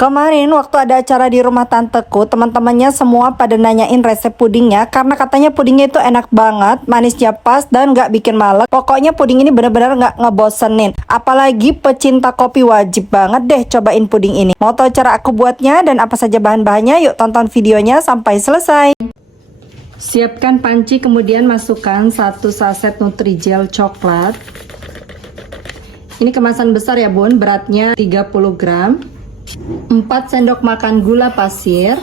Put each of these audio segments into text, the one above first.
Kemarin waktu ada acara di rumah tanteku, teman-temannya semua pada nanyain resep pudingnya karena katanya pudingnya itu enak banget, manisnya pas dan gak bikin males. Pokoknya puding ini bener-bener gak ngebosenin. Apalagi pecinta kopi wajib banget deh cobain puding ini. Mau tahu cara aku buatnya dan apa saja bahan-bahannya? Yuk tonton videonya sampai selesai. Siapkan panci, kemudian masukkan 1 saset Nutrijel coklat. Ini kemasan besar ya bun, beratnya 30 gram. 4 sendok makan gula pasir.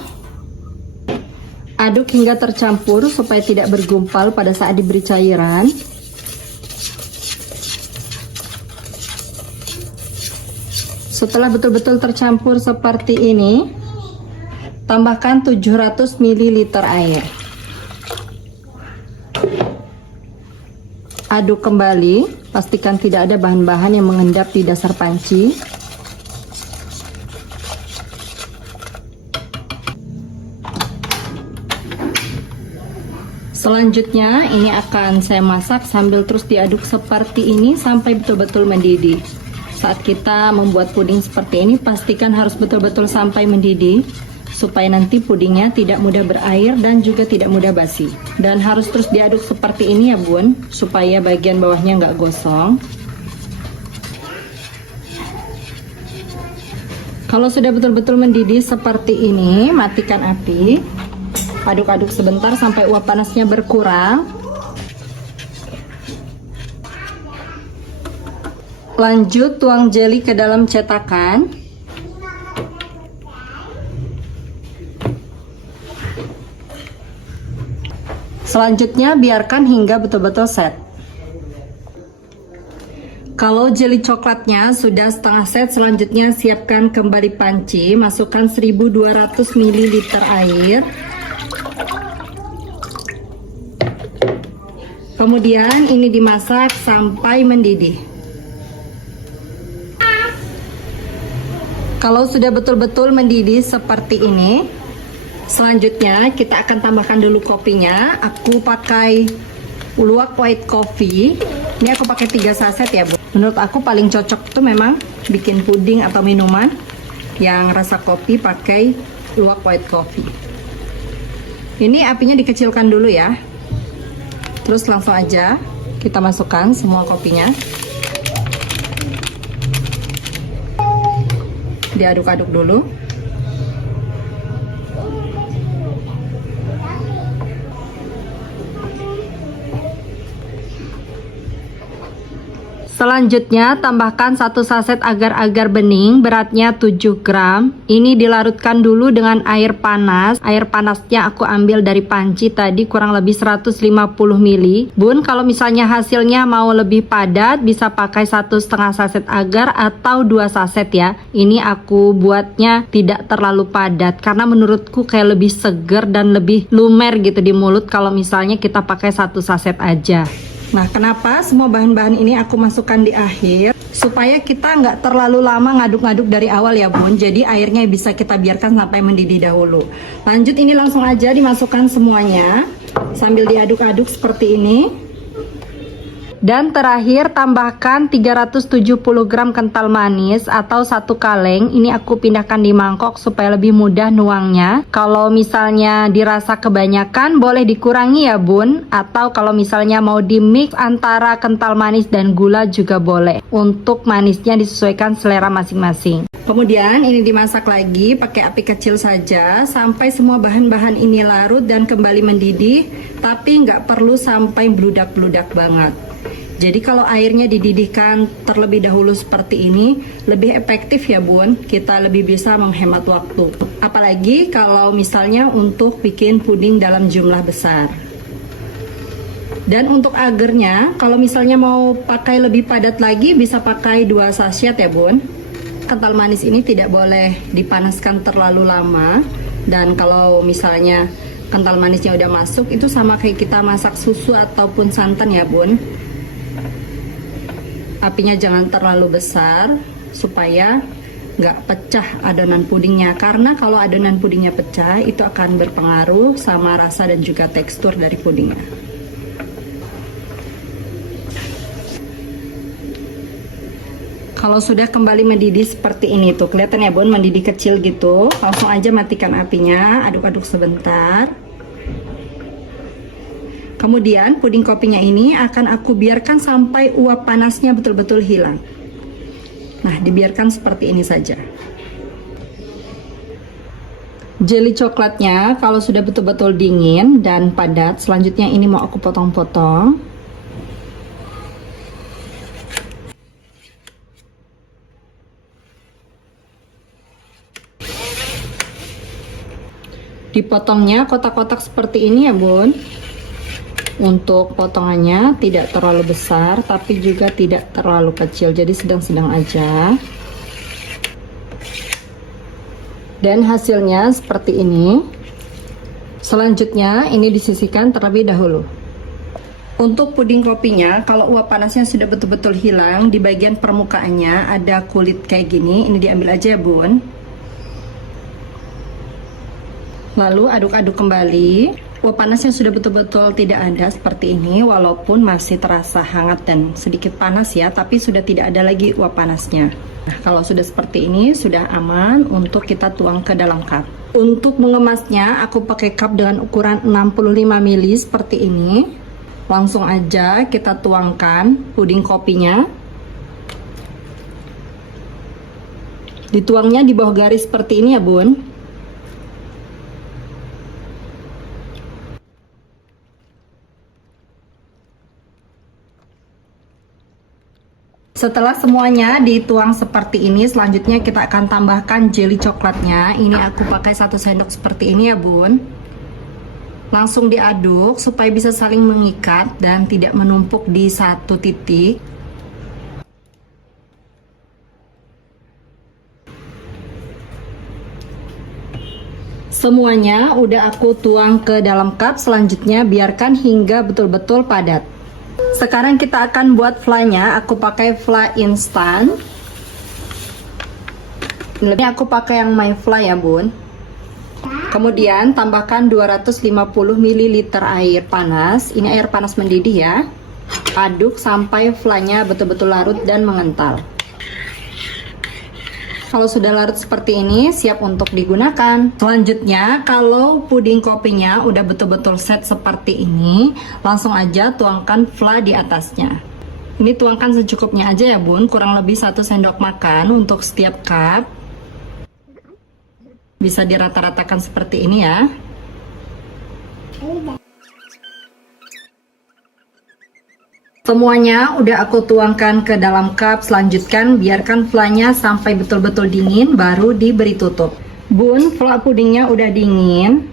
Aduk hingga tercampur supaya tidak bergumpal pada saat diberi cairan. Setelah betul-betul tercampur seperti ini, tambahkan 700 ml air. Aduk kembali, pastikan tidak ada bahan-bahan yang mengendap di dasar panci. Selanjutnya ini akan saya masak sambil terus diaduk seperti ini sampai betul-betul mendidih. Saat kita membuat puding seperti ini pastikan harus betul-betul sampai mendidih supaya nanti pudingnya tidak mudah berair dan juga tidak mudah basi. Dan harus terus diaduk seperti ini ya bun, supaya bagian bawahnya nggak gosong. Kalau sudah betul-betul mendidih seperti ini, matikan api. Aduk-aduk sebentar sampai uap panasnya berkurang. Lanjut tuang jeli ke dalam cetakan. Selanjutnya biarkan hingga betul-betul set. Kalau jeli coklatnya sudah setengah set, selanjutnya siapkan kembali panci, masukkan 1200 ml air. Kemudian ini dimasak sampai mendidih. Kalau sudah betul-betul mendidih seperti ini, selanjutnya kita akan tambahkan dulu kopinya. Aku pakai luwak white coffee. Ini aku pakai 3 saset ya Bu. Menurut aku paling cocok tuh memang bikin puding atau minuman yang rasa kopi pakai luwak white coffee. Ini apinya dikecilkan dulu ya. Terus langsung aja kita masukkan semua kopinya. Diaduk-aduk dulu. Selanjutnya tambahkan 1 saset agar-agar bening beratnya 7 gram. Ini dilarutkan dulu dengan air panas. Air panasnya aku ambil dari panci tadi kurang lebih 150 ml. Bun, kalau misalnya hasilnya mau lebih padat bisa pakai 1,5 saset agar atau 2 saset ya. Ini aku buatnya tidak terlalu padat karena menurutku kayak lebih seger dan lebih lumer gitu di mulut kalau misalnya kita pakai 1 saset aja. Nah, kenapa semua bahan-bahan ini aku masukkan di akhir? Supaya kita nggak terlalu lama ngaduk-ngaduk dari awal ya bun. Jadi airnya bisa kita biarkan sampai mendidih dahulu. Lanjut ini langsung aja dimasukkan semuanya sambil diaduk-aduk seperti ini. Dan terakhir tambahkan 370 gram kental manis atau 1 kaleng. Ini aku pindahkan di mangkok supaya lebih mudah nuangnya. Kalau misalnya dirasa kebanyakan boleh dikurangi ya bun. Atau kalau misalnya mau di mix antara kental manis dan gula juga boleh. Untuk manisnya disesuaikan selera masing-masing. Kemudian ini dimasak lagi pakai api kecil saja sampai semua bahan-bahan ini larut dan kembali mendidih. Tapi nggak perlu sampai bludak-bludak banget. Jadi kalau airnya dididihkan terlebih dahulu seperti ini lebih efektif ya bun, kita lebih bisa menghemat waktu. Apalagi kalau misalnya untuk bikin puding dalam jumlah besar. Dan untuk agarnya, kalau misalnya mau pakai lebih padat lagi bisa pakai 2 sachet ya bun. Kental manis ini tidak boleh dipanaskan terlalu lama. Dan kalau misalnya kental manisnya udah masuk, itu sama kayak kita masak susu ataupun santan ya bun. Apinya jangan terlalu besar supaya nggak pecah adonan pudingnya, karena kalau adonan pudingnya pecah itu akan berpengaruh sama rasa dan juga tekstur dari pudingnya. Kalau sudah kembali mendidih seperti ini tuh, kelihatan ya bun, mendidih kecil gitu. Langsung aja matikan apinya, aduk-aduk sebentar. Kemudian puding kopinya ini akan aku biarkan sampai uap panasnya betul-betul hilang. Nah, dibiarkan seperti ini saja. Jelly coklatnya kalau sudah betul-betul dingin dan padat, selanjutnya ini mau aku potong-potong. Dipotongnya kotak-kotak seperti ini ya bun. Untuk potongannya tidak terlalu besar tapi juga tidak terlalu kecil, jadi sedang-sedang aja. Dan hasilnya seperti ini. Selanjutnya ini disisihkan terlebih dahulu. Untuk puding kopinya, kalau uap panasnya sudah betul-betul hilang, di bagian permukaannya ada kulit kayak gini, ini diambil aja ya bun. Lalu aduk-aduk kembali. Uap panasnya sudah betul-betul tidak ada seperti ini, walaupun masih terasa hangat dan sedikit panas ya, tapi sudah tidak ada lagi uap panasnya. Nah, kalau sudah seperti ini, sudah aman untuk kita tuang ke dalam cup. Untuk mengemasnya, aku pakai cup dengan ukuran 65 ml seperti ini. Langsung aja kita tuangkan puding kopinya. Dituangnya di bawah garis seperti ini ya bun. Setelah semuanya dituang seperti ini, selanjutnya kita akan tambahkan jelly coklatnya. Ini aku pakai 1 sendok seperti ini ya bun. Langsung diaduk supaya bisa saling mengikat dan tidak menumpuk di satu titik. Semuanya udah aku tuang ke dalam cup, selanjutnya biarkan hingga betul-betul padat. Sekarang kita akan buat flanya. Aku pakai fla instan. Ini aku pakai yang my fla ya bun. Kemudian tambahkan 250 ml air panas. Ini air panas mendidih ya. Aduk sampai flanya betul-betul larut dan mengental. Kalau sudah larut seperti ini, siap untuk digunakan. Selanjutnya, kalau puding kopinya udah betul-betul set seperti ini, langsung aja tuangkan fla di atasnya. Ini tuangkan secukupnya aja ya bun, kurang lebih 1 sendok makan untuk setiap cup. Bisa dirata-ratakan seperti ini ya. Semuanya udah aku tuangkan ke dalam cup. Selanjutkan biarkan flanya sampai betul-betul dingin, baru diberi tutup. Bun, fla pudingnya udah dingin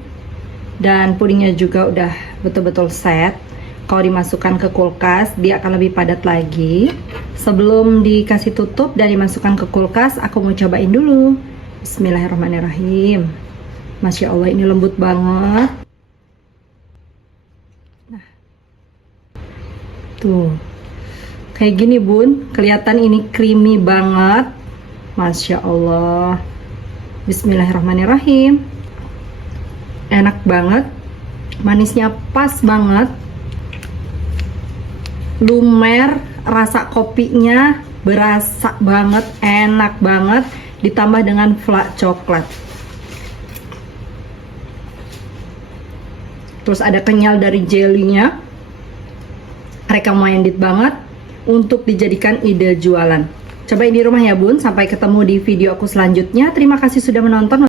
dan pudingnya juga udah betul-betul set. Kalau dimasukkan ke kulkas, dia akan lebih padat lagi. Sebelum dikasih tutup dan dimasukkan ke kulkas, aku mau cobain dulu. Bismillahirrahmanirrahim. Masya Allah, ini lembut banget. Tuh, kayak gini bun, kelihatan ini creamy banget. Masya Allah. Bismillahirrahmanirrahim. Enak banget, manisnya pas banget, lumer, rasa kopinya berasa banget, enak banget, ditambah dengan fla coklat. Terus ada kenyal dari jelinya. Recommended banget untuk dijadikan ide jualan. Cobain di rumah ya bun. Sampai ketemu di video aku selanjutnya. Terima kasih sudah menonton.